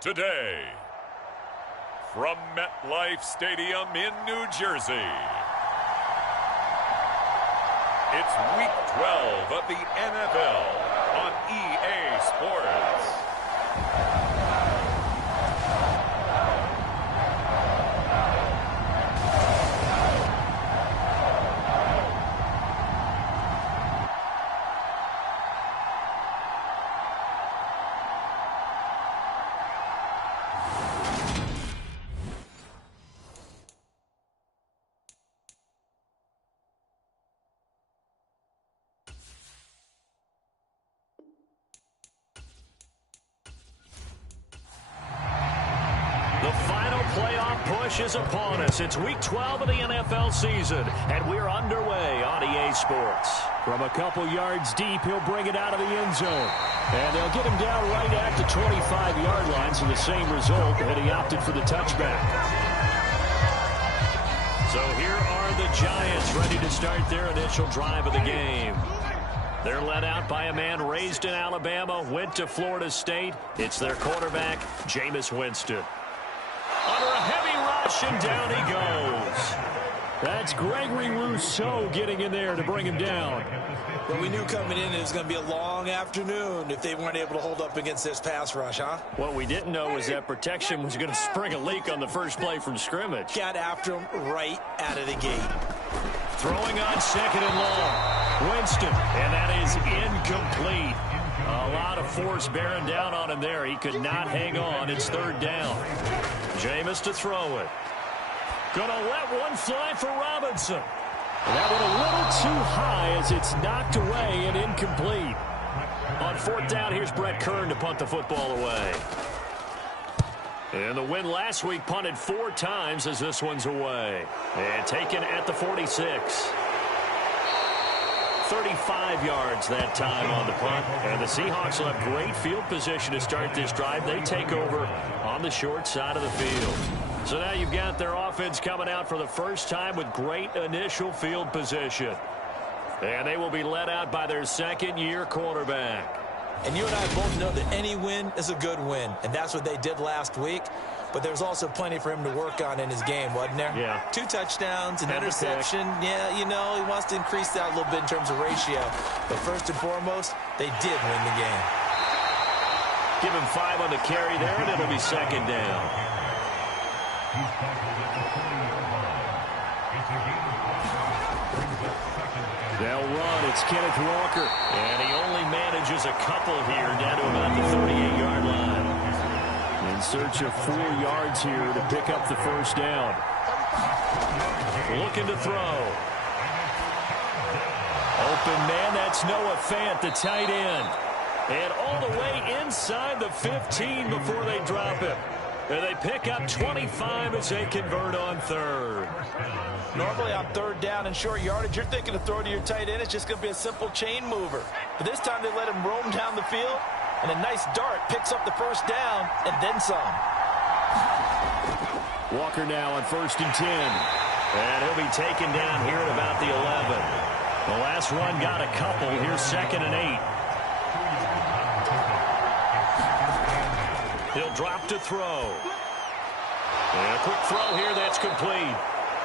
Today, from MetLife Stadium in New Jersey, it's Week 12 of the NFL on EA Sports. The final playoff push is upon us. It's Week 12 of the NFL season, and we're underway on EA Sports. From a couple yards deep, he'll bring it out of the end zone. And they'll get him down right at the 25-yard line, so the same result, and he opted for the touchback. So here are the Giants ready to start their initial drive of the game. They're led out by a man raised in Alabama, went to Florida State. It's their quarterback, Jameis Winston. Under a heavy rush, and down he goes. That's Gregory Rousseau getting in there to bring him down. Well, we knew coming in it was going to be a long afternoon if they weren't able to hold up against this pass rush, huh? What we didn't know was that protection was going to spring a leak on the first play from scrimmage. Got after him right out of the gate. Throwing on second and long. Winston, and that is incomplete. A lot of force bearing down on him there. He could not hang on. It's third down. Jameis to throw it. Gonna let one fly for Robinson. That one a little too high as it's knocked away and incomplete. On fourth down, here's Brett Kern to punt the football away. And the win last week punted 4 times as this one's away. And taken at the 46. 35 yards that time on the punt. And the Seahawks will have great field position to start this drive. They take over on the short side of the field. So now you've got their offense coming out for the first time with great initial field position. And they will be led out by their second-year quarterback. And you and I both know that any win is a good win. And that's what they did last week. But there's also plenty for him to work on in his game, wasn't there? Yeah. 2 touchdowns, an interception. Yeah, you know, he wants to increase that a little bit in terms of ratio. But first and foremost, they did win the game. Give him 5 on the carry there, and it'll be second down. They'll run. It's Kenneth Walker. And he only manages a couple here down to about the 38-yard line. In search of 4 yards here to pick up the first down. Looking to throw. Open man, that's Noah Fant, the tight end. And all the way inside the 15 before they drop him. And they pick up 25 as they convert on third. Normally on third down and short yardage, you're thinking to throw to your tight end. It's just going to be a simple chain mover. But this time they let him roam down the field. And a nice dart picks up the first down and then some. Walker now on 1st and 10. And he'll be taken down here at about the 11. The last run got a couple. Here's 2nd and 8. He'll drop to throw. And a quick throw here. That's complete.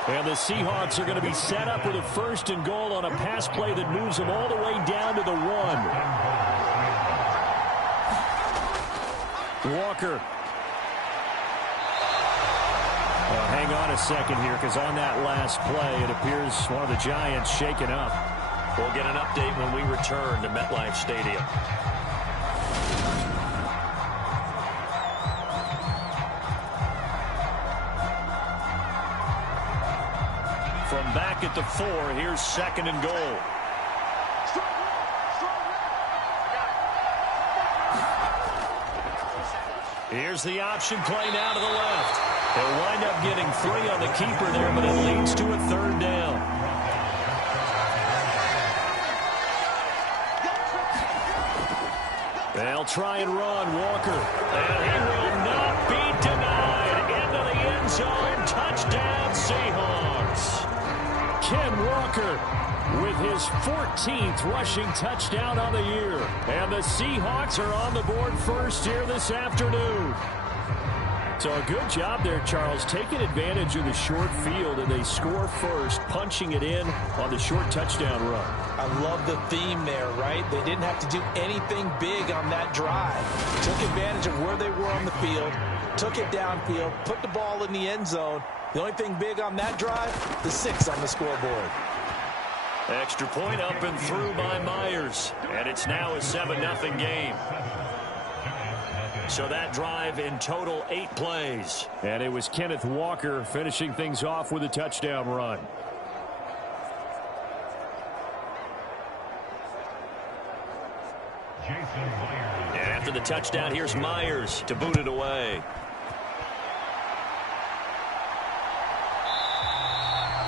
And the Seahawks are going to be set up with a 1st and goal on a pass play that moves them all the way down to the 1. Walker. Well, hang on a second here, because on that last play, it appears one of the Giants shaken up. We'll get an update when we return to MetLife Stadium. From back at the 4, here's 2nd and goal. Here's the option play now to the left. They'll wind up getting 3 on the keeper there, but it leads to a 3rd down. They'll try and run Walker. And he will not be denied. Into the end zone. Touchdown, Seahawks. Ken Walker with his 14th rushing touchdown on the year. And the Seahawks are on the board first here this afternoon. So a good job there, Charles, taking advantage of the short field, and they score first, punching it in on the short touchdown run. I love the theme there, right? They didn't have to do anything big on that drive. Took advantage of where they were on the field, took it downfield, put the ball in the end zone. The only thing big on that drive, the 6 on the scoreboard. Extra point up and through by Myers, and it's now a 7-0 game. So that drive in total 8 plays. And it was Kenneth Walker finishing things off with a touchdown run. And after the touchdown, here's Myers to boot it away.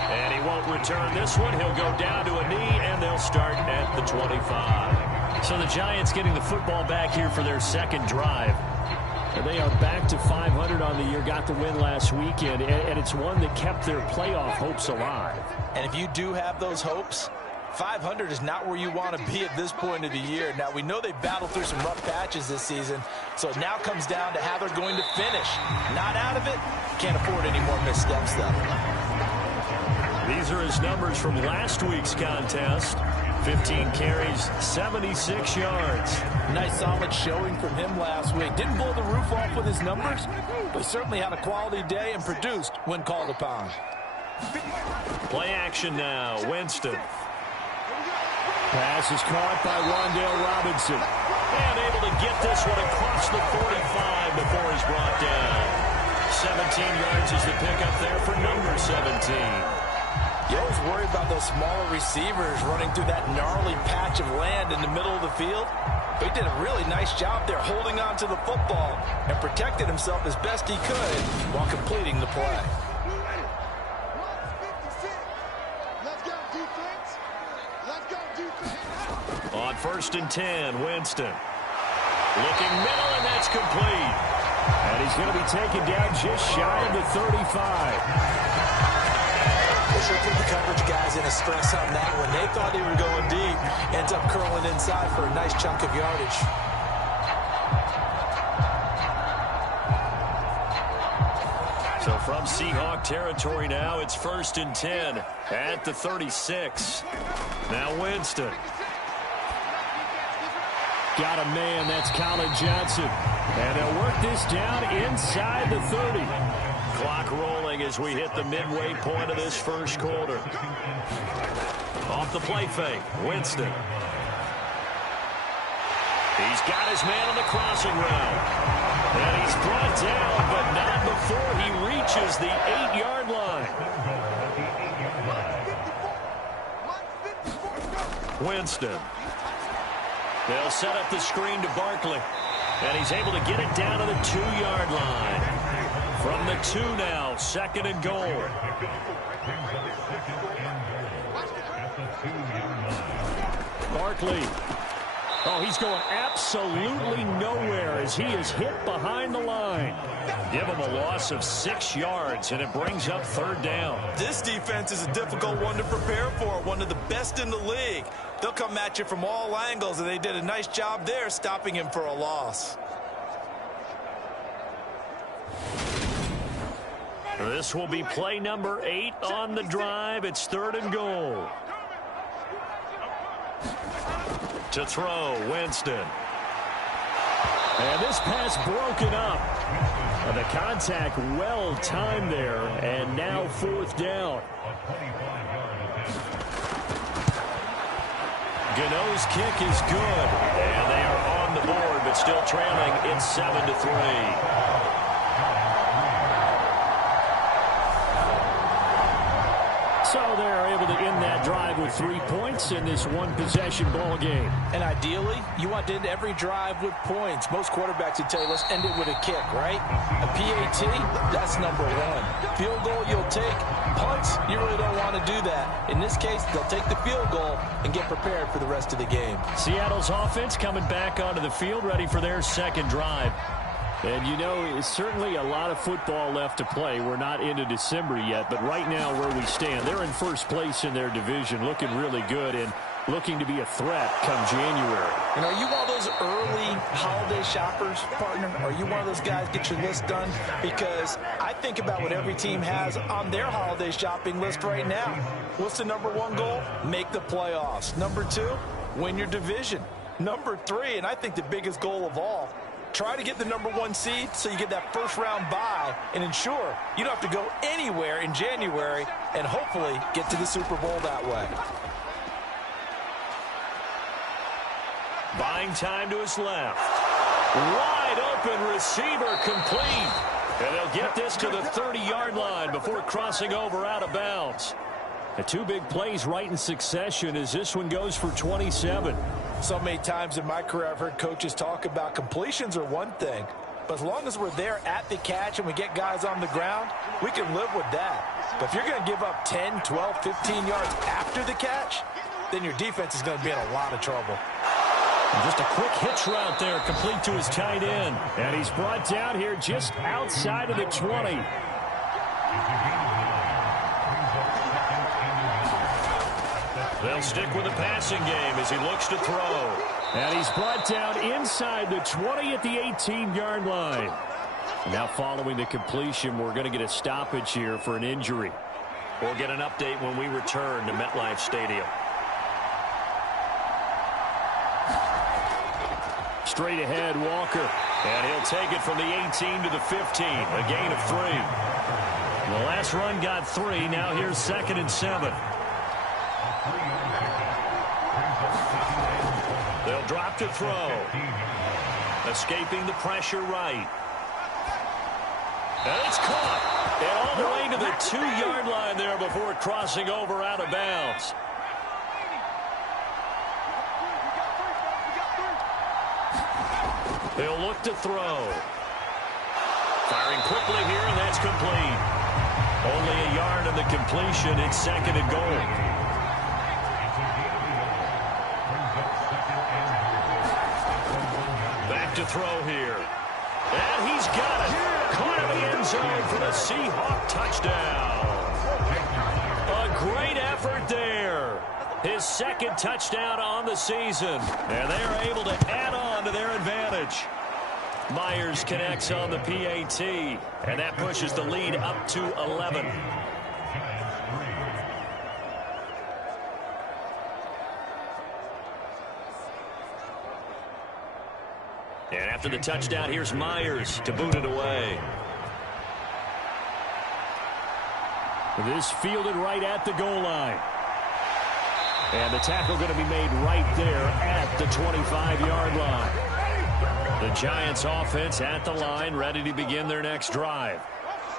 And he won't return this one. He'll go down to a knee, and they'll start at the 25. So the Giants getting the football back here for their second drive. And they are back to 500 on the year, got the win last weekend, and it's one that kept their playoff hopes alive. And if you do have those hopes, 500 is not where you want to be at this point of the year. Now, we know they battled through some rough patches this season, so it now comes down to how they're going to finish. Not out of it, can't afford any more missteps, though. These are his numbers from last week's contest. 15 carries, 76 yards. Nice solid showing from him last week. Didn't blow the roof off with his numbers, but he certainly had a quality day and produced when called upon. Play action now, Winston. Pass is caught by Wan'Dale Robinson. And able to get this one across the 45 before he's brought down. 17 yards is the pickup there for number 17. You always worry about those smaller receivers running through that gnarly patch of land in the middle of the field. But he did a really nice job there holding on to the football and protected himself as best he could while completing the play. On 1st and 10, Winston. Looking middle, and that's complete. And he's going to be taken down just shy of the 35. They sure put the coverage guys in a stress on that one. They thought they were going deep. Ends up curling inside for a nice chunk of yardage. So from Seahawk territory now, it's 1st and 10 at the 36. Now Winston. Got a man, that's Colin Johnson. And they'll work this down inside the 30. Clock rolling as we hit the midway point of this first quarter. Off the play fake, Winston. He's got his man on the crossing route. And he's brought down, but not before he reaches the 8-yard line. Winston. They'll set up the screen to Barkley. And he's able to get it down to the 2-yard line. From the 2 now, 2nd and goal. Barkley. Oh, he's going absolutely nowhere as he is hit behind the line. Give him a loss of 6 yards, and it brings up 3rd down. This defense is a difficult one to prepare for, one of the best in the league. They'll come at you from all angles, and they did a nice job there stopping him for a loss. This will be play number 8 on the drive. It's 3rd and goal. To throw, Winston. And this pass broken up. And the contact well timed there. And now 4th down. Gano's kick is good. And they are on the board, but still trailing. It's 7-3. So they're able to end that drive with 3 points in this one-possession ball game. And ideally, you want to end every drive with points. Most quarterbacks would tell you, let's end it with a kick, right? A PAT, that's number 1. Field goal, you'll take. Punts, you really don't want to do that. In this case, they'll take the field goal and get prepared for the rest of the game. Seattle's offense coming back onto the field, ready for their second drive. And, you know, it's certainly a lot of football left to play. We're not into December yet, but right now where we stand, they're in first place in their division, looking really good. And looking to be a threat come January. And are you one of those early holiday shoppers, partner? Are you one of those guys get your list done? Because I think about what every team has on their holiday shopping list right now. What's the number one goal? Make the playoffs. Number two, win your division. Number three, and I think the biggest goal of all, try to get the number one seed so you get that first round bye and ensure you don't have to go anywhere in January and hopefully get to the Super Bowl that way. Buying time to his left. Wide open receiver complete. And they'll get this to the 30-yard line before crossing over out of bounds. The two big plays right in succession as this one goes for 27. So many times in my career I've heard coaches talk about completions are one thing, but as long as we're there at the catch and we get guys on the ground, we can live with that. But if you're going to give up 10, 12, 15 yards after the catch, then your defense is going to be in a lot of trouble. And just a quick hitch route there, complete to his tight end. And he's brought down here just outside of the 20. They'll stick with the passing game as he looks to throw. And he's brought down inside the 20 at the 18-yard line. Now following the completion, we're going to get a stoppage here for an injury. We'll get an update when we return to MetLife Stadium. Straight ahead, Walker. And he'll take it from the 18 to the 15. A gain of 3. The last run got 3. Now here's 2nd and 7. They'll drop to throw. Escaping the pressure right. And it's caught. And all the way to the 2-yard line there before crossing over out of bounds. They'll look to throw. Firing quickly here, and that's complete. Only a yard on the completion. It's 2nd and goal. Back to throw here. And he's got it. Caught in the end zone for the Seahawk touchdown. A great effort there. His 2nd touchdown on the season. And they are able to add on to their advantage. Myers connects on the PAT. And that pushes the lead up to 11. And after the touchdown, here's Myers to boot it away. This fielded right at the goal line. And the tackle going to be made right there at the 25-yard line. The Giants offense at the line, ready to begin their next drive.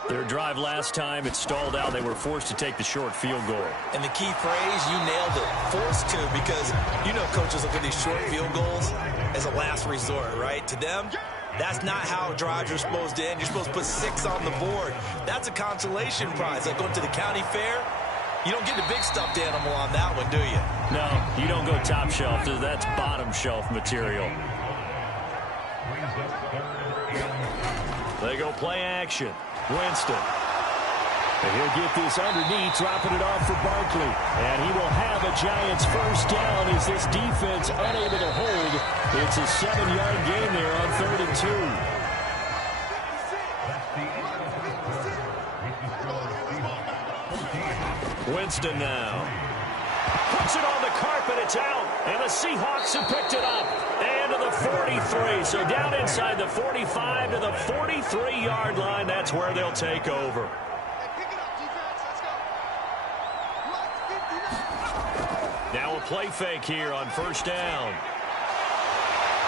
Their drive last time, it stalled out. They were forced to take the short field goal. And the key phrase, you nailed it, forced to, because you know coaches look at these short field goals as a last resort, right? To them, that's not how drives are supposed to end. You're supposed to put 6 on the board. That's a consolation prize. Like going to the county fair, you don't get the big stuffed animal on that one, do you? No, you don't go top shelf. That's bottom shelf material. They go play action. Winston. And he'll get this underneath, dropping it off for Barkley. And he will have a Giants first down as this defense unable to hold. It's a 7-yard gain there on 3rd and 2. Winston now. Puts it on the carpet. It's out. And the Seahawks have picked it up. And to the 43. So down inside the 45 to the 43-yard line. That's where they'll take over. Now a play fake here on first down.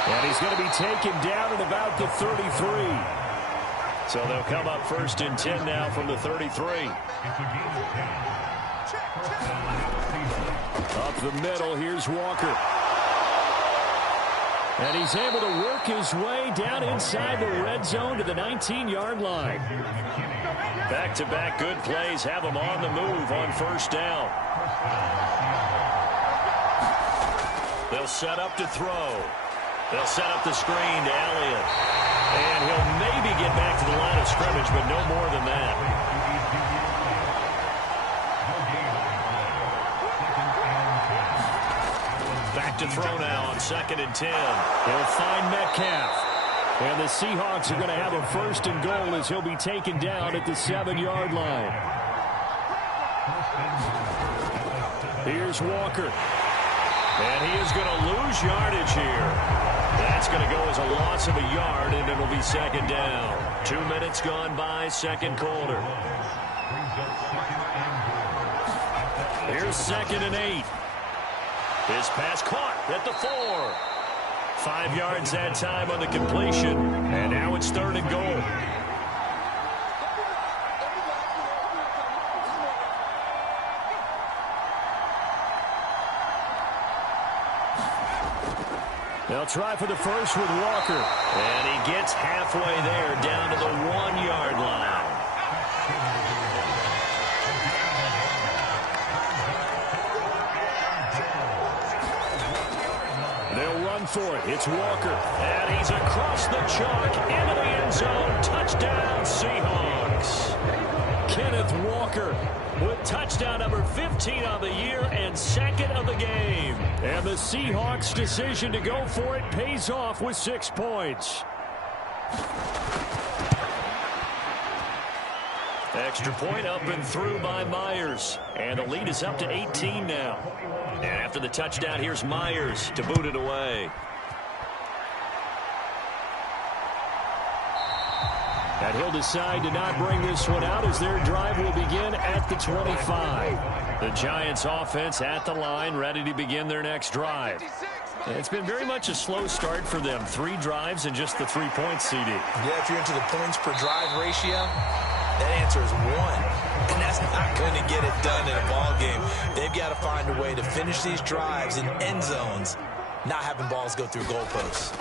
And he's going to be taken down at about the 33. So they'll come up 1st and 10 now from the 33. Up the middle, here's Walker. And he's able to work his way down inside the red zone to the 19-yard line. Back-to-back good plays have him on the move on first down. They'll set up to throw. They'll set up the screen to Elliott. And he'll maybe get back to the line of scrimmage, but no more than that. to throw now on 2nd and 10. He'll find Metcalf. And the Seahawks are going to have a 1st and goal as he'll be taken down at the 7-yard line. Here's Walker. And he is going to lose yardage here. That's going to go as a loss of a yard, and it'll be 2nd down. 2 minutes gone by, 2nd quarter. Here's 2nd and 8. His pass caught at the 4. 5 yards that time on the completion. And now it's 3rd and goal. They'll try for the first with Walker. And he gets halfway there, down to the 1-yard line. They'll run for it. It's Walker. And he's across the chalk into the end zone. Touchdown, Seahawks. Kenneth Walker with touchdown number 15 on the year and 2nd of the game. And the Seahawks' decision to go for it pays off with 6 points. Extra point up and through by Myers. And the lead is up to 18 now. And after the touchdown, here's Myers to boot it away. And he'll decide to not bring this one out as their drive will begin at the 25. The Giants offense at the line, ready to begin their next drive. It's been very much a slow start for them. 3 drives and just the 3 points, CD. Yeah, if you're into the points per drive ratio, that answer is 1. And that's not going to get it done in a ball game. They've got to find a way to finish these drives in end zones, not having balls go through goalposts.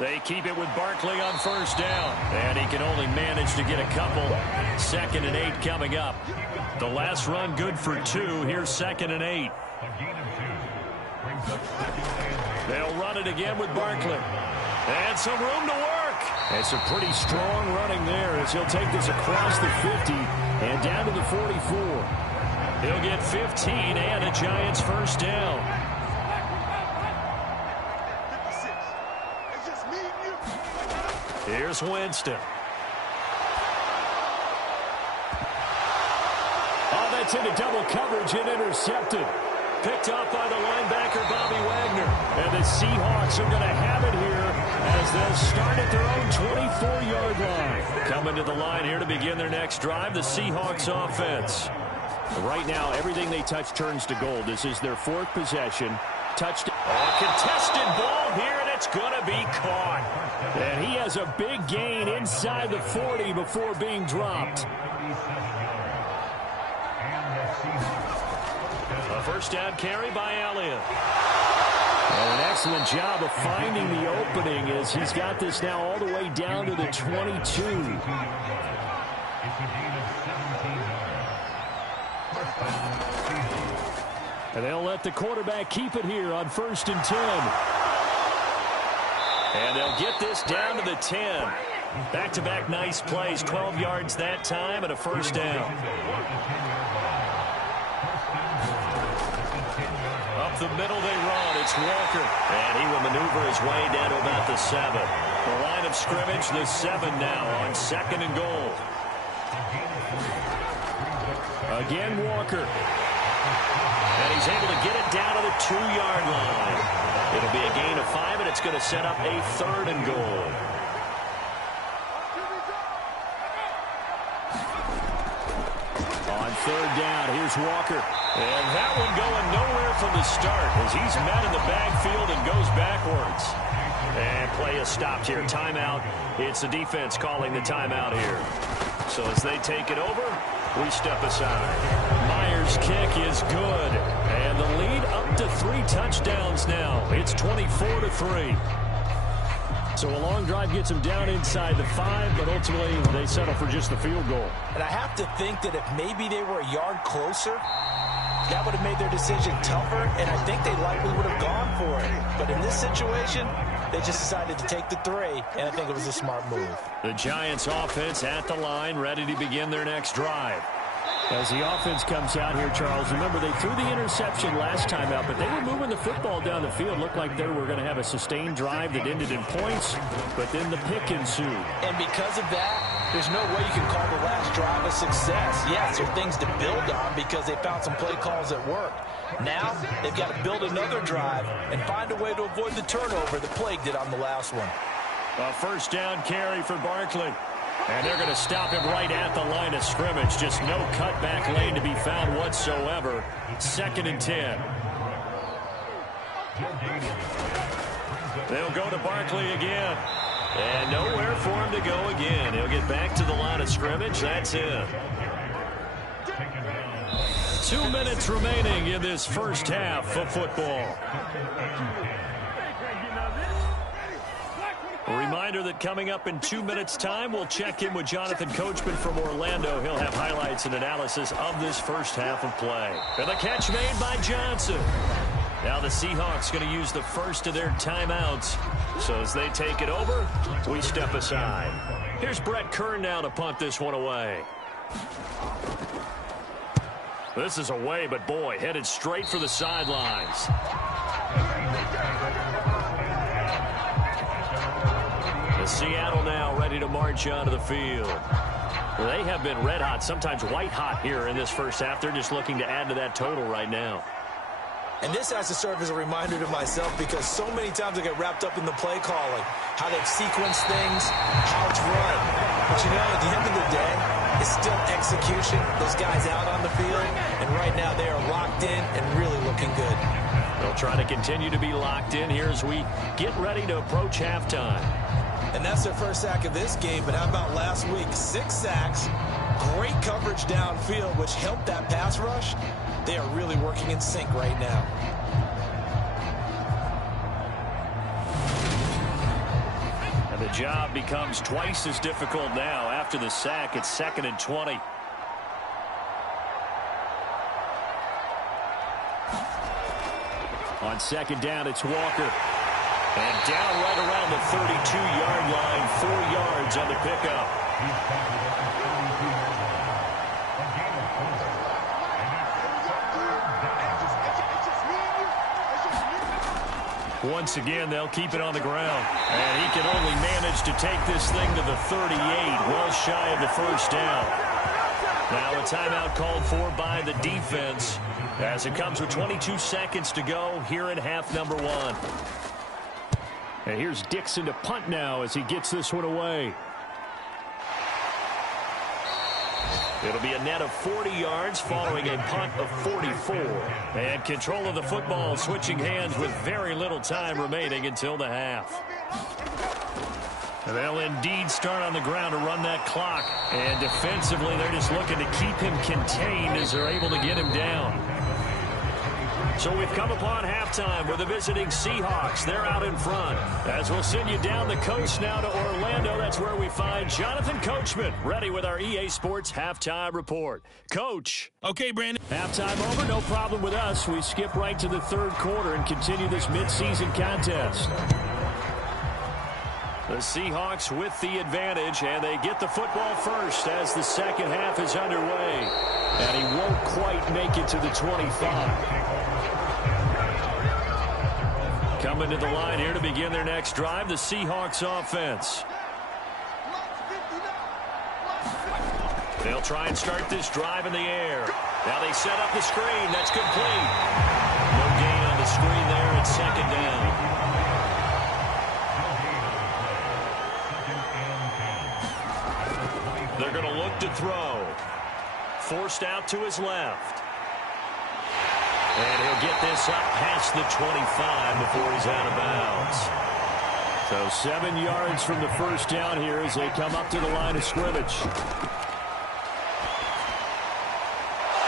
They keep it with Barkley on 1st down. And he can only manage to get a couple. 2nd and 8 coming up. The last run good for 2. Here's 2nd and 8. They'll run it again with Barkley. And some room to work. It's a pretty strong running there as he'll take this across the 50 and down to the 44. He'll get 15 and a Giants 1st down. Here's Winston. Oh, that's into double coverage and intercepted. Picked off by the linebacker, Bobby Wagner. And the Seahawks are going to have it here as they'll start at their own 24-yard line. Coming to the line here to begin their next drive, the Seahawks offense. Right now, everything they touch turns to gold. This is their 4th possession. Touchdown. A contested ball here, and it's going to be caught. And he has a big gain inside the 40 before being dropped. A 1st down carry by Elliott. And an excellent job of finding the opening as he's got this now all the way down to the 22. And they'll let the quarterback keep it here on 1st and 10. And they'll get this down to the 10. Back-to-back nice plays. 12 yards that time and a 1st down. Up the middle they run. It's Walker. And he will maneuver his way down to about the 7. The line of scrimmage, the 7 now on 2nd and goal. Again, Walker. And he's able to get it down to the 2-yard line. It'll be a gain of 5, and it's going to set up a 3rd and goal. On 3rd down, here's Walker. And that one going nowhere from the start as he's met in the backfield and goes backwards. And play is stopped here. Timeout. It's the defense calling the timeout here. So as they take it over, we step aside. Myers' kick is good. And the lead up to 3 touchdowns now. It's 24-3. So a long drive gets them down inside the 5, but ultimately they settle for just the field goal. And I have to think that if maybe they were a yard closer, that would have made their decision tougher, and I think they likely would have gone for it. But in this situation, they just decided to take the 3, and I think it was a smart move. The Giants offense at the line, ready to begin their next drive. As the offense comes out here, Charles, remember they threw the interception last time out, but they were moving the football down the field. Looked like they were going to have a sustained drive that ended in points, but then the pick ensued. And because of that, there's no way you can call the last drive a success. Yes, there are things to build on because they found some play calls that worked. Now, they've got to build another drive and find a way to avoid the turnover that plagued it on the last one. A first down carry for Barkley. And they're going to stop him right at the line of scrimmage. Just no cutback lane to be found whatsoever. 2nd and 10. They'll go to Barkley again. And nowhere for him to go again. He'll get back to the line of scrimmage. That's it. 2 minutes remaining in this first half of football. A reminder that coming up in 2 minutes' time, we'll check in with Jonathan Coachman from Orlando. He'll have highlights and analysis of this first half of play. And the catch made by Johnson. Now the Seahawks going to use the first of their timeouts. So as they take it over, we step aside. Here's Brett Kern now to punt this one away. This is away, but boy, headed straight for the sidelines. Seattle now ready to march onto the field. They have been red hot, sometimes white hot here in this first half. They're just looking to add to that total right now. And this has to serve as a reminder to myself because so many times I get wrapped up in the play calling, how they've sequenced things, how it's run. But you know, at the end of the day, it's still execution. Those guys out on the field, and right now they are locked in and really looking good. They'll try to continue to be locked in here as we get ready to approach halftime. And that's their first sack of this game, but how about last week? 6 sacks, great coverage downfield, which helped that pass rush. They are really working in sync right now. And the job becomes twice as difficult now. After the sack, it's 2nd and 20. On 2nd down, it's Walker. And down right around the 32-yard line, 4 yards on the pickup. Once again, they'll keep it on the ground. And he can only manage to take this thing to the 38, well shy of the first down. Now a timeout called for by the defense as it comes with 22 seconds to go here in half number 1. And here's Dixon to punt now as he gets this one away. It'll be a net of 40 yards following a punt of 44. And control of the football switching hands with very little time remaining until the half. And they'll indeed start on the ground to run that clock. And defensively, they're just looking to keep him contained as they're able to get him down. So we've come upon halftime with the visiting Seahawks. They're out in front. As we'll send you down the coast now to Orlando, that's where we find Jonathan Coachman, ready with our EA Sports Halftime Report. Coach. Okay, Brandon. Halftime over, no problem with us. We skip right to the third quarter and continue this midseason contest. The Seahawks with the advantage, and they get the football first as the second half is underway. And he won't quite make it to the 25. Coming to the line here to begin their next drive, the Seahawks offense. They'll try and start this drive in the air. Now they set up the screen. That's complete. No gain on the screen there. It's 2nd down. They're going to look to throw. Forced out to his left. And he'll get this up past the 25 before he's out of bounds. So 7 yards from the first down here as they come up to the line of scrimmage.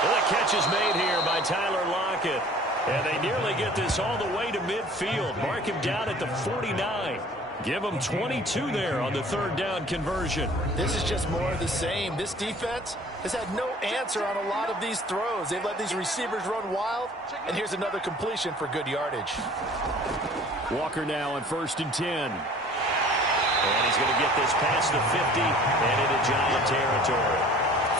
Well, the catch is made here by Tyler Lockett. And they nearly get this all the way to midfield. Mark him down at the 49. Give them 22 there on the third down conversion. This is just more of the same. This defense has had no answer on a lot of these throws. They've let these receivers run wild, and here's another completion for good yardage. Walker now on 1st and 10. And he's going to get this past the 50 and into Giant territory.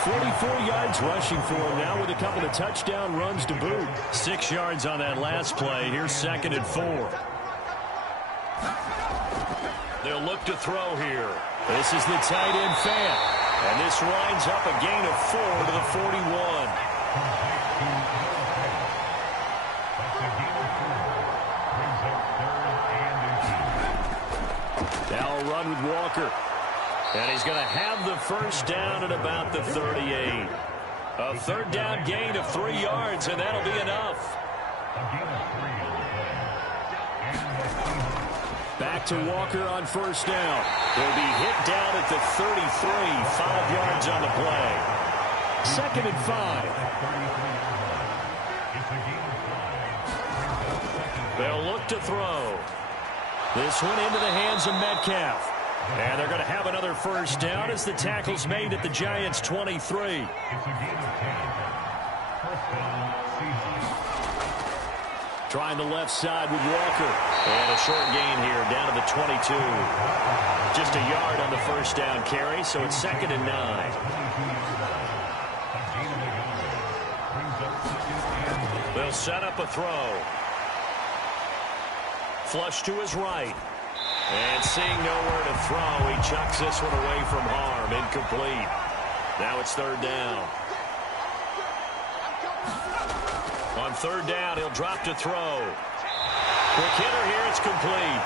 44 yards rushing for him now with a couple of touchdown runs to boot. 6 yards on that last play. Here's 2nd and 4. They'll look to throw here. This is the tight end Fant. And this winds up a gain of 4 to the 41. Now a run with Walker. And he's going to have the first down at about the 38. A 3rd down gain of 3 yards, and that'll be enough. Back to Walker on 1st down. He'll be hit down at the 33, 5 yards on the play. 2nd and 5. They'll look to throw. This one into the hands of Metcalf. And they're going to have another first down as the tackle's made at the Giants' 23. Trying the left side with Walker. And a short gain here down to the 22. Just a yard on the first down carry, so it's 2nd and 9. They'll set up a throw. Flush to his right. And seeing nowhere to throw, he chucks this one away from harm. Incomplete. Now it's 3rd down. On 3rd down, he'll drop to throw. Quick hitter here, it's complete.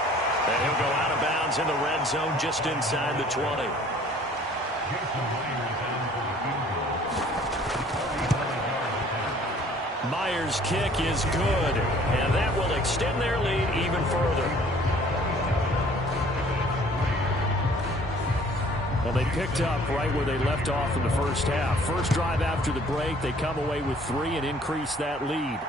And he'll go out of bounds in the red zone just inside the 20. Myers' kick is good, and that will extend their lead even further. Well, they picked up right where they left off in the first half. First drive after the break, they come away with 3 and increase that lead.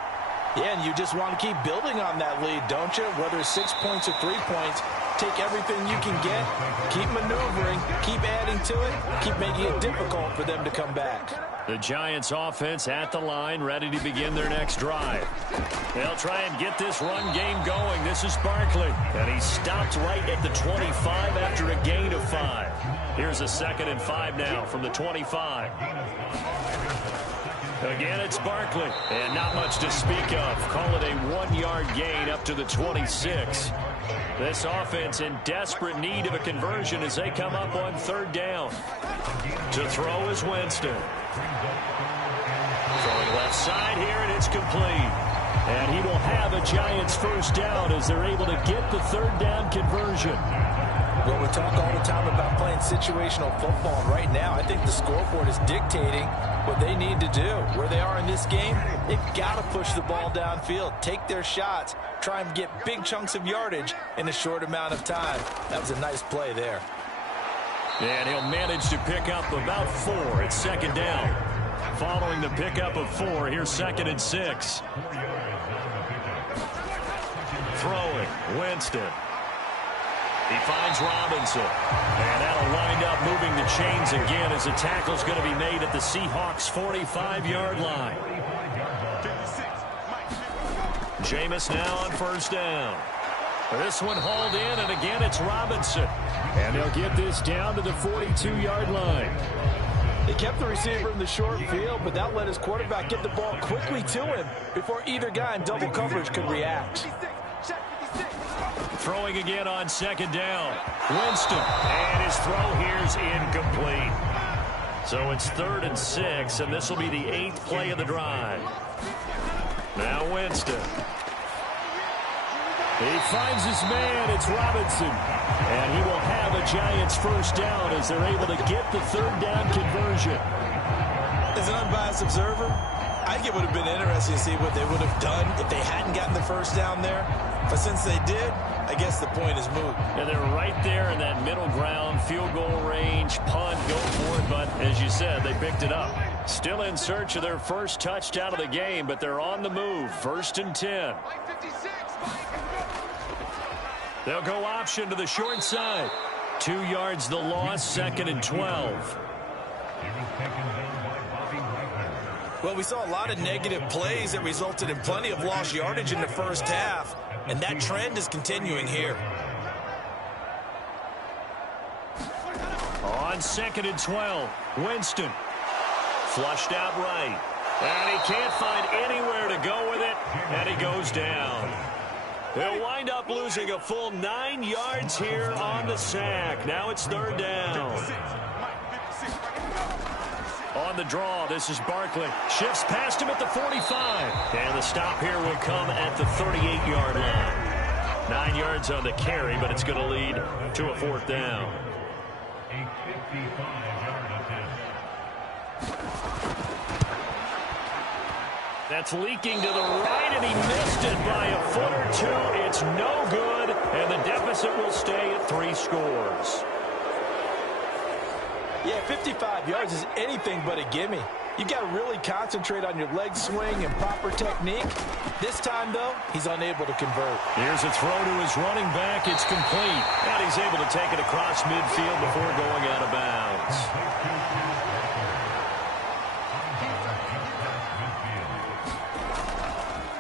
Yeah, and you just want to keep building on that lead, don't you? Whether it's 6 points or 3 points, take everything you can get, keep maneuvering, keep adding to it, keep making it difficult for them to come back. The Giants offense at the line, ready to begin their next drive. They'll try and get this run game going. This is Barkley, and he stopped right at the 25 after a gain of 5. Here's a 2nd and 5 now from the 25. Again, it's Barkley, and not much to speak of. Call it a 1-yard gain up to the 26. This offense in desperate need of a conversion as they come up on 3rd down. To throw is Winston. Throwing left side here, and it's complete. And he will have a Giants first down as they're able to get the 3rd down conversion. Well, we talk all the time about playing situational football, and right now I think the scoreboard is dictating what they need to do. Where they are in this game, they've got to push the ball downfield, take their shots, try and get big chunks of yardage in a short amount of time. That was a nice play there. And he'll manage to pick up about 4 at 2nd down. Following the pickup of 4, here's 2nd and 6. Throwing, Winston. He finds Robinson. And that'll wind up moving the chains again as the tackle's going to be made at the Seahawks' 45-yard line. Jameis now on 1st down. This one hauled in, and again it's Robinson. And they'll get this down to the 42-yard line. They kept the receiver in the short field, but that let his quarterback get the ball quickly to him before either guy in double coverage could react. Throwing again on 2nd down. Winston. And his throw here's incomplete. So it's 3rd and 6, and this will be the 8th play of the drive. Now Winston. He finds his man. It's Robinson. And he will have a Giants first down as they're able to get the 3rd down conversion. As an unbiased observer, I think it would have been interesting to see what they would have done if they hadn't gotten the first down there. But since they did, I guess the point is moot. And they're right there in that middle ground, field goal range, punt, go for it. But as you said, they picked it up. Still in search of their first touchdown of the game, but they're on the move. 1st and 10. They'll go option to the short side. 2 yards the loss, 2nd and 12. Well, we saw a lot of negative plays that resulted in plenty of lost yardage in the first half, and that trend is continuing here. On 2nd and 12, Winston. Flushed out right. And he can't find anywhere to go with it, and he goes down. He'll wind up losing a full 9 yards here on the sack. Now it's third down. On the draw, this is Barkley. Shifts past him at the 45. And the stop here will come at the 38-yard line. 9 yards on the carry, but it's going to lead to a fourth down. A 55-yard attempt. That's leaking to the right, and he missed it by a foot or two. It's no good, and the deficit will stay at 3 scores. Yeah, 55 yards is anything but a gimme. You've got to really concentrate on your leg swing and proper technique. This time, though, he's unable to convert. Here's a throw to his running back. It's complete, and he's able to take it across midfield before going out of bounds.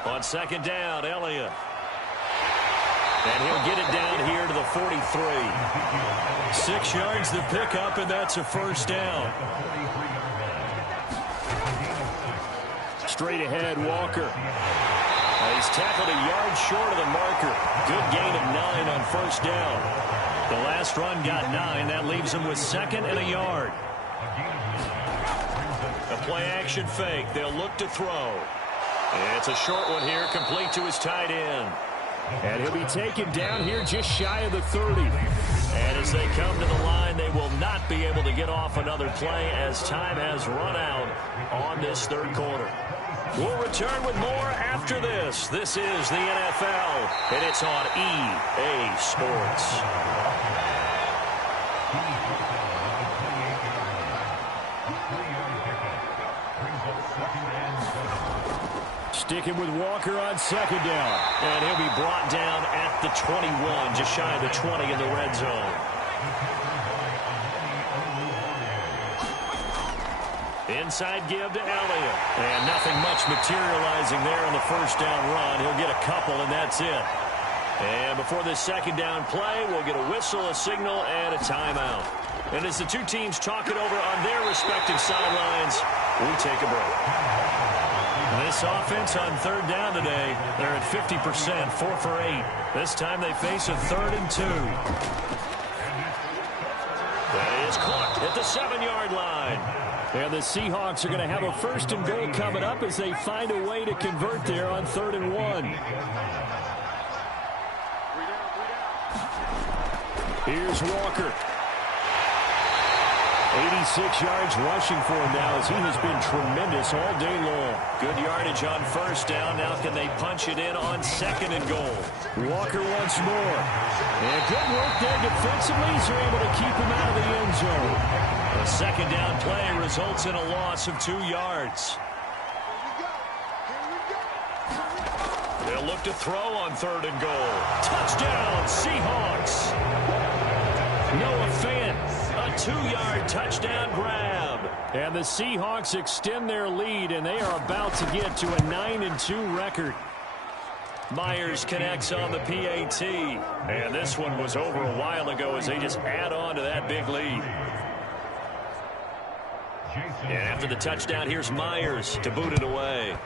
On second down, Elliott. And he'll get it down here to the 43. 6 yards to pick up, and that's a first down. Straight ahead, Walker. He's tackled a yard short of the marker. Good gain of 9 on first down. The last run got 9. That leaves him with 2nd and a yard. A play-action fake. They'll look to throw. It's a short one here, complete to his tight end. And he'll be taken down here just shy of the 30. And as they come to the line, they will not be able to get off another play as time has run out on this third quarter. We'll return with more after this. This is the NFL, and it's on EA Sports. Sticking with Walker on second down. And he'll be brought down at the 21, just shy of the 20 in the red zone. Inside give to Elliott. And nothing much materializing there on the first down run. He'll get a couple, and that's it. And before this second down play, we'll get a whistle, a signal, and a timeout. And as the two teams talk it over on their respective sidelines, we take a break. This offense on third down today, they're at 50%, 4 for 8. This time they face a 3rd and 2. That is caught at the 7-yard line. And the Seahawks are going to have a 1st and goal coming up as they find a way to convert there on 3rd and 1. Here's Walker. 86 yards rushing for him now as he has been tremendous all day long. Good yardage on first down. Now can they punch it in on 2nd and goal? Walker once more. And good work there defensively as they're able to keep him out of the end zone. A second down play results in a loss of 2 yards. They'll look to throw on 3rd and goal. Touchdown, Seahawks. Noah Fant. A 2-yard touchdown grab. And the Seahawks extend their lead, and they are about to get to a 9-2 record. Myers connects on the PAT. And this one was over a while ago as they just add on to that big lead. And after the touchdown, here's Myers to boot it away.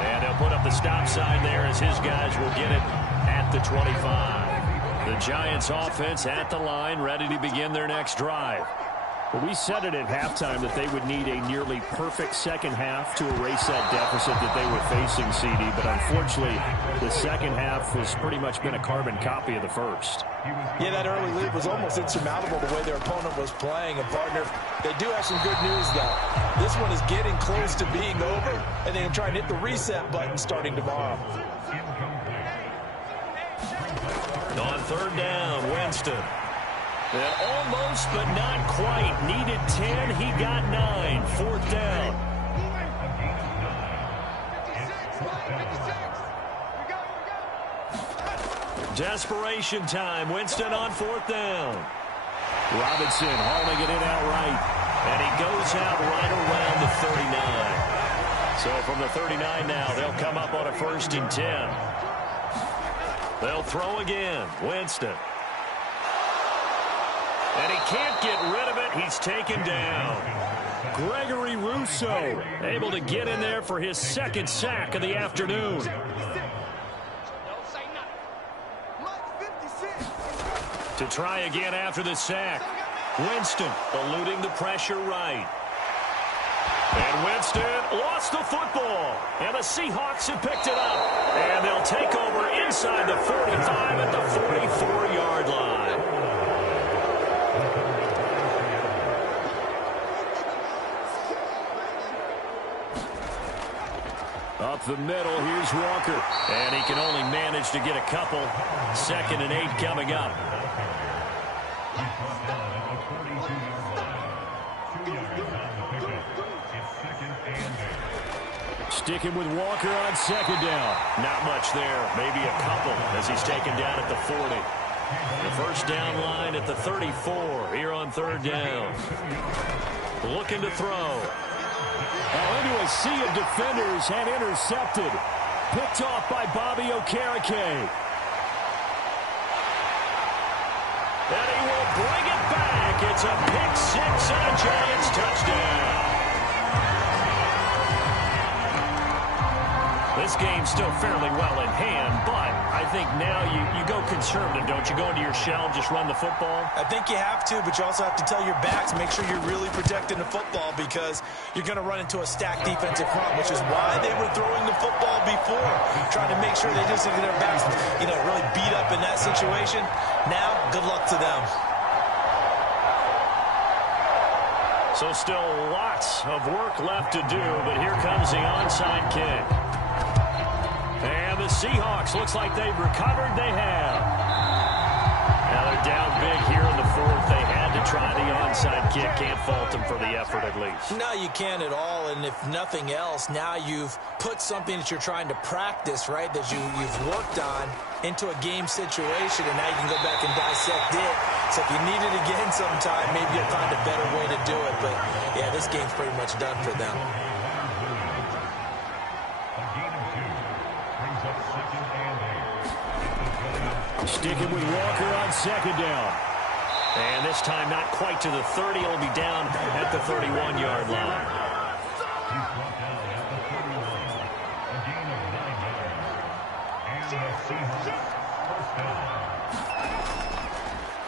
And they'll put up the stop sign there as his guys will get it at the 25. The Giants offense at the line, ready to begin their next drive. Well, we said it at halftime that they would need a nearly perfect second half to erase that deficit that they were facing, CD. But unfortunately, the second half has pretty much been a carbon copy of the first. Yeah, that early lead was almost insurmountable the way their opponent was playing. And, partner, they do have some good news, though. This one is getting close to being over, and they can try and hit the reset button starting tomorrow. On third down, Winston. And almost, but not quite. Needed 10. He got 9. 4th down. Desperation time. Winston on 4th down. Robinson hauling it in outright. And he goes out right around the 39. So from the 39 now, they'll come up on a 1st and 10. They'll throw again. Winston. And he can't get rid of it. He's taken down. Gregory Rousseau able to get in there for his second sack of the afternoon. To try again after the sack. Winston eluding the pressure right. And Winston lost the football. And the Seahawks have picked it up. And they'll take over inside the 45 at the 44-yard line. Up the middle, here's Walker. And he can only manage to get a couple. 2nd and 8 coming up. Sticking with Walker on 2nd down. Not much there. Maybe a couple as he's taken down at the 40. The first down line at the 34 here on 3rd down. Looking to throw. Into a sea of defenders and intercepted. Picked off by Bobby Okereke. And he will bring it back. It's a pick 6 and a Giants touchdown. This game's still fairly well in hand, but I think now you go conservative, don't you? Go into your shell, just run the football? I think you have to, but you also have to tell your backs, make sure you're really protecting the football because you're going to run into a stacked defensive front, which is why they were throwing the football before, trying to make sure they just get their backs, really beat up in that situation. Now, good luck to them. So still lots of work left to do, but here comes the onside kick. And the Seahawks, looks like they've recovered. They have. Now they're down big here in the 4th. They had to try the onside kick. Can't fault them for the effort at least. No, you can't at all. And if nothing else, now you've put something that you're trying to practice, right, that you've worked on into a game situation, and now you can go back and dissect it. So if you need it again sometime, maybe you'll find a better way to do it. But, yeah, this game's pretty much done for them. Sticking with Walker on 2nd down. And this time not quite to the 30. It'll be down at the 31-yard line.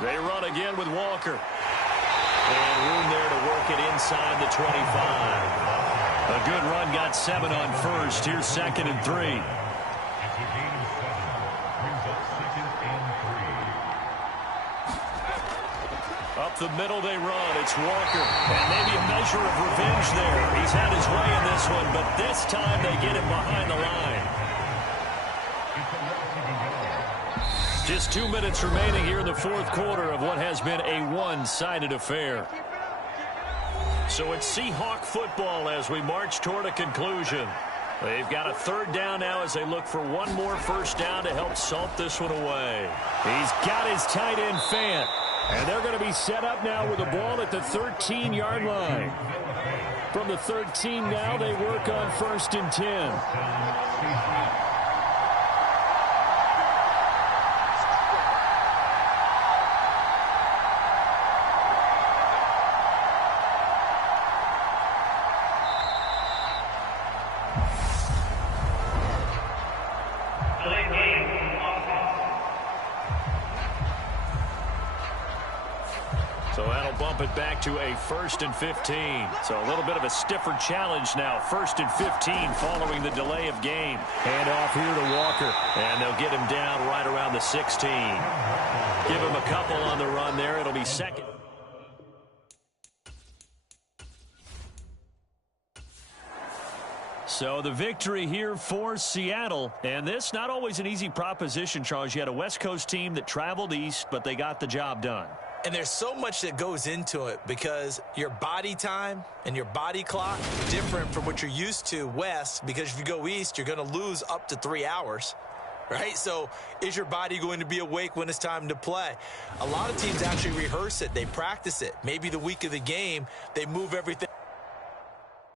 They run again with Walker. And room there to work it inside the 25. A good run, got 7 on 1st. Here's 2nd and 3. Up the middle they run. It's Walker. And maybe a measure of revenge there. He's had his way in this one, but this time they get him behind the line. Just 2 minutes remaining here in the 4th quarter of what has been a one-sided affair. So it's Seahawk football as we march toward a conclusion. They've got a 3rd down now as they look for one more first down to help salt this one away. He's got his tight end Fant. And they're going to be set up now with the ball at the 13-yard line. From the 13 now, they work on 1st and 10. So that'll bump it back to a 1st and 15. So a little bit of a stiffer challenge now. 1st and 15 following the delay of game. Hand off here to Walker. And they'll get him down right around the 16. Give him a couple on the run there. It'll be 2nd. So the victory here for Seattle. And this not always an easy proposition, Charles. You had a West Coast team that traveled east, but they got the job done. And there's so much that goes into it because your body time and your body clock is different from what you're used to west, because if you go east, you're going to lose up to 3 hours, right? So is your body going to be awake when it's time to play? A lot of teams actually rehearse it. They practice it. Maybe the week of the game, they move everything